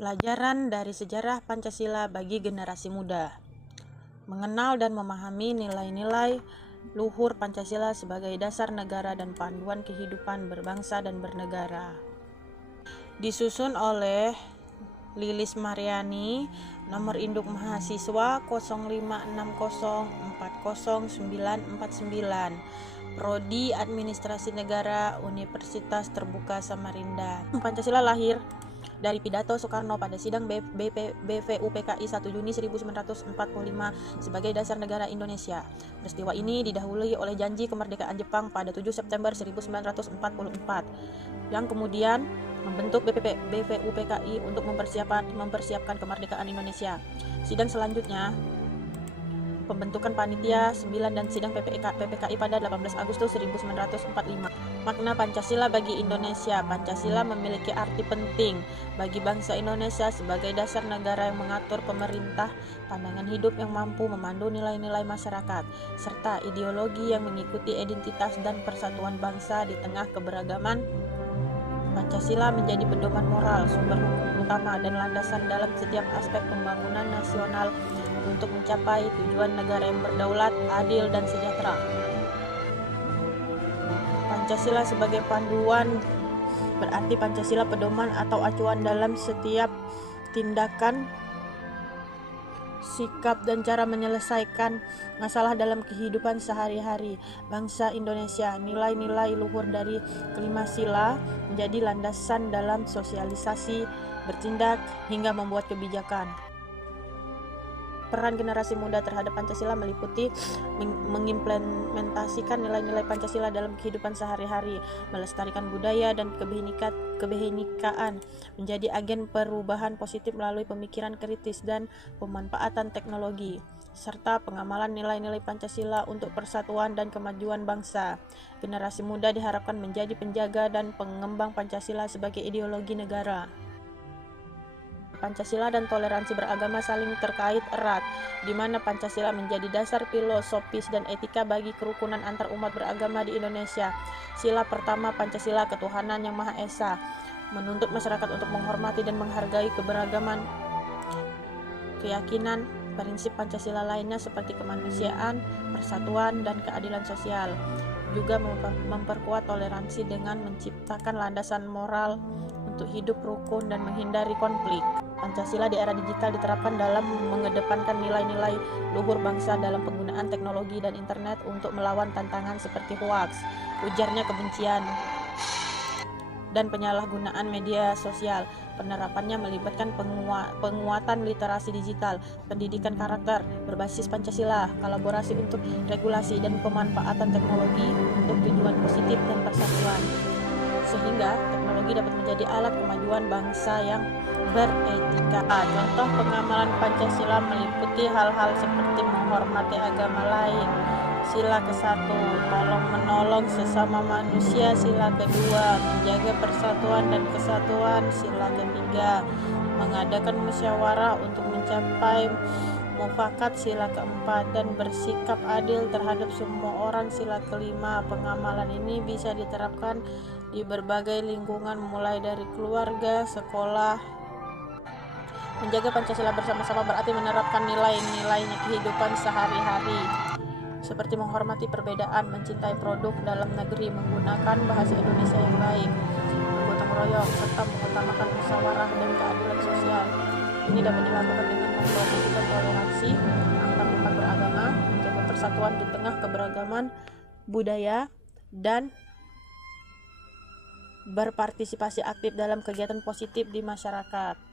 Pelajaran dari sejarah Pancasila bagi generasi muda. Mengenal dan memahami nilai-nilai luhur Pancasila sebagai dasar negara dan panduan kehidupan berbangsa dan bernegara. Disusun oleh Lilis Mariani, nomor induk mahasiswa 0560400949, Prodi Administrasi Negara, Universitas Terbuka Samarinda. Pancasila lahir dari pidato Soekarno pada sidang BVUPKI 1 Juni 1945 sebagai dasar negara Indonesia. Peristiwa ini didahului oleh janji kemerdekaan Jepang pada 7 September 1944 yang kemudian membentuk BVUPKI untuk mempersiapkan kemerdekaan Indonesia. Sidang selanjutnya pembentukan panitia 9 dan sidang PPKI pada 18 Agustus 1945. Makna Pancasila bagi Indonesia. Pancasila memiliki arti penting bagi bangsa Indonesia sebagai dasar negara yang mengatur pemerintah, pandangan hidup yang mampu memandu nilai-nilai masyarakat, serta ideologi yang mengikuti identitas dan persatuan bangsa di tengah keberagaman. Pancasila menjadi pedoman moral, sumber hukum utama, dan landasan dalam setiap aspek pembangunan nasional untuk mencapai tujuan negara yang berdaulat, adil, dan sejahtera. Pancasila sebagai panduan berarti Pancasila pedoman atau acuan dalam setiap tindakan, sikap, dan cara menyelesaikan masalah dalam kehidupan sehari-hari bangsa Indonesia. Nilai-nilai luhur dari kelima sila menjadi landasan dalam sosialisasi, bertindak, hingga membuat kebijakan. Peran generasi muda terhadap Pancasila meliputi mengimplementasikan nilai-nilai Pancasila dalam kehidupan sehari-hari, melestarikan budaya dan kebinekaan, menjadi agen perubahan positif melalui pemikiran kritis dan pemanfaatan teknologi, serta pengamalan nilai-nilai Pancasila untuk persatuan dan kemajuan bangsa. Generasi muda diharapkan menjadi penjaga dan pengembang Pancasila sebagai ideologi negara. Pancasila dan toleransi beragama saling terkait erat, di mana Pancasila menjadi dasar filosofis dan etika bagi kerukunan antar umat beragama di Indonesia. Sila pertama Pancasila, ketuhanan yang Maha Esa, menuntut masyarakat untuk menghormati dan menghargai keberagaman keyakinan. Prinsip Pancasila lainnya seperti kemanusiaan, persatuan, dan keadilan sosial juga memperkuat toleransi dengan menciptakan landasan moral untuk hidup rukun dan menghindari konflik. Pancasila di era digital diterapkan dalam mengedepankan nilai-nilai luhur bangsa dalam penggunaan teknologi dan internet untuk melawan tantangan seperti hoaks, ujarnya kebencian, dan penyalahgunaan media sosial. Penerapannya melibatkan penguatan literasi digital, pendidikan karakter berbasis Pancasila, kolaborasi untuk regulasi, dan pemanfaatan teknologi untuk tujuan positif dan persatuan, sehingga teknologi dapat menjadi alat kemajuan bangsa yang beretika. Contoh pengamalan Pancasila meliputi hal-hal seperti menghormati agama lain, sila ke-1, tolong-menolong sesama manusia, sila ke-2, menjaga persatuan dan kesatuan, sila ke-3, mengadakan musyawarah untuk mencapai mufakat, sila ke-4, dan bersikap adil terhadap semua orang, sila ke-5. Pengamalan ini bisa diterapkan di berbagai lingkungan mulai dari keluarga, sekolah. Menjaga Pancasila bersama-sama berarti menerapkan nilai-nilainya kehidupan sehari-hari, seperti menghormati perbedaan, mencintai produk dalam negeri, menggunakan bahasa Indonesia yang baik, bergotong royong, serta mengutamakan musyawarah dan keadilan sosial. Ini dapat dilakukan dengan mempromosikan toleransi antar umat beragama, menjaga persatuan di tengah keberagaman budaya, dan berpartisipasi aktif dalam kegiatan positif di masyarakat.